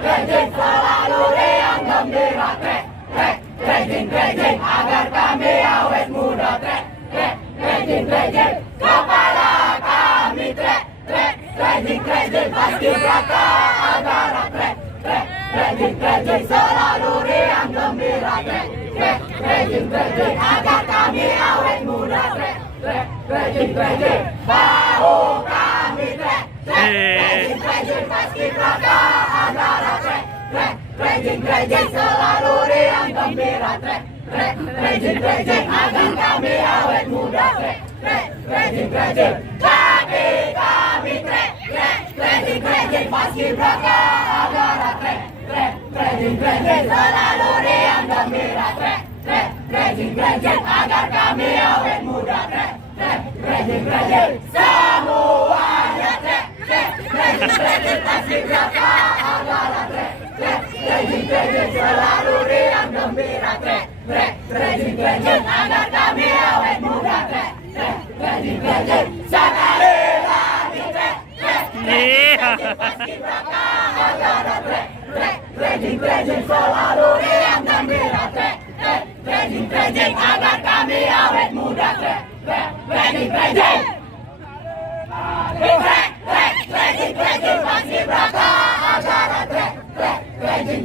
Trejing selalu riang gembira. Trejing agar kami awet muda. Trejing kepala kami. Trejing paskibraka agara. Trejing selalu riang gembira. Trejing agar kami awet muda. Trejing bahu kami. Trejing paskibraka agara. Trejing selalu riang gembira. Trejing agar kami awet muda. Trejing kami. Trejing paskibraka agara. Trejing selalu riang gembira. Trejing agar kami awet muda. Trejing semuanya. Trejing paskibraka agara. Trejing selalu riang gembira. Trejing agar kami awet muda. Trejing sekali lagi. Trejing paskibraka agara. Trejing selalu riang gembira. Trejing agar kami awet muda. Trejing paskibraka agara. Trejing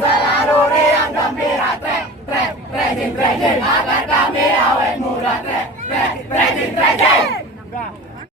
selalu riang gembira. Trejing agar kami awet muda. Trejing